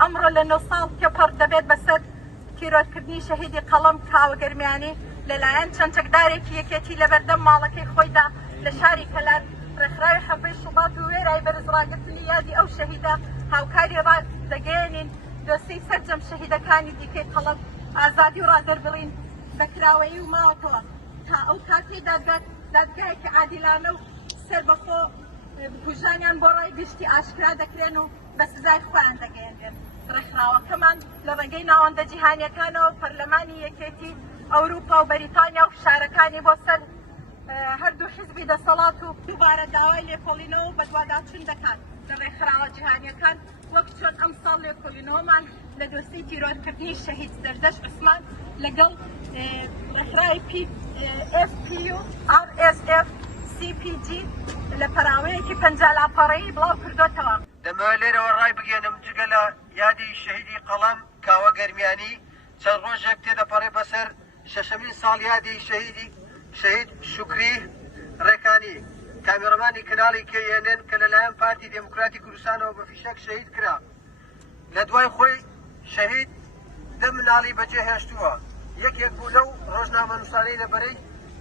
ئەمڕۆ لە 9 ساڵ تێپەڕ دەبێت بەسەر تیرۆرکردنی شەهیدی قەڵەم کاوەگەرمیانی لەلایەن چەند چەکدارێکی یەکێتی لە بەردەم ماڵەکەی خۆیدا لە شاری کەلار ڕێکخراوی حەبەی سوڵات و وێرای بەرزڕاگرتنی یادی ئەو شەهیدە هاوکاری ڕادەگەێنین دۆستەی سەرجەم شەهیدەکانی دیکەی قەڵەم ئازادی و ڕادەربڵین بەکراوەیی و ماوەتەوە تا ئەو کاتێ دادگایەکی عادیلانە و سەربەخۆ بکوژانیان بۆ ڕای گشتی ئاشکرا دەکرێن و بە سزای خۆیان دەگەێنرێن. ڕێکخراوەکەمان لە ڕێگەی ناوەندە جیهانیەکانەوە پەرلەمانی یەکێتی ئەوروپا و بەریتانیا و شارەکانی بۆ سەر هەردوو حیزبی دەسەڵات و دووبارە داوای لێکۆڵینەوە بە دوواداچوون دەکات لە ڕێکخراوە جیهانیەکان وەک چۆن ئەم ساڵ لێکۆڵینەوەمان لە دۆستەی تیرۆرکردنی شەهید سەردەش عوسمان لەگەڵ ڕێکخراوی PFPU RSF CPG لە پەراوەیەکی پەنجالاپەڕەیی بڵاو کردوتەوە. دەمەوێت لێرەوە ڕای بگەێنم جگە لە یادی شەهیدی قەڵەم کاوەگەرمیانی چەند ڕۆژێک تێدەپەڕێ بەسەر شەشەمین ساڵ یادی شەهید شوکری ڕێکانی کامیڕەمانی کناڵی KNN کە لەلایەن پارتی دموکراتی کوردستانەوە بە فیشەک شەهید کرا. لە دوای خۆی شەهید دە مناڵی بەجێ هێشتووە. یەکێک بوو لەو ڕۆژنامەنووسانەی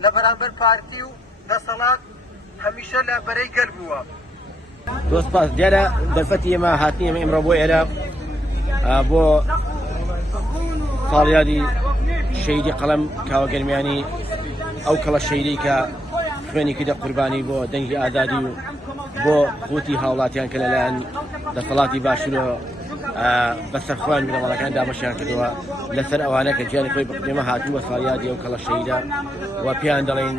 لە بەرامبەر پارتی و دەسەڵات هەمیشە لە بەرەی گەل بووە. دۆست پاس دیارە دەرفەتی ئێمە هاتنی ئێمە ئێمڕۆ بۆ ئێرە بۆ ساڵیادی شەهیدی قەڵەم کاوەگەرمیانی ئەو کەڵە شەهیدی کە خوێنی کردە قوربانی بۆ دەنگی ئازادی و بۆ قوتی هاوڵاتیان کە لەلایەن دەسەڵاتی باشوورەوە بەسەر خوان بنەماڵەکان دامەشیان کردەوە لەسەر ئەوانە کە گیانی خۆی بەقدێمە هاتووە ساڵیادی ئەو کەڵە شەهیدە و پێیان دەڵێن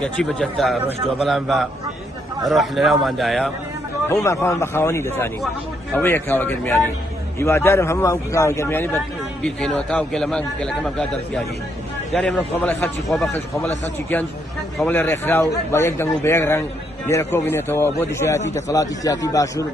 گەچی بەجەستا ڕۆژتووە بەڵام بە ڕۆح لە ناوماندایە هەمومان خۆمان بە خاوەنی دەزانین ئەوەیە کاوەگەرمیانی هیوادارم هەمومان کاوەگەرمیانی بیرکەینەوە تا و گەلەمان گەلەکەمان بگات دەستگاکەی جارێ ئێمە کۆمەڵی خەڵکی خۆبەخش کۆمەڵی خەڵکی گەنج کۆمەڵی ڕێکخراو بە یەک دەنگ و بە یەک ڕەنگ لێرە کۆبوونێتەوە بۆ دژایەتی دەسەڵاتی سیاسی باشوور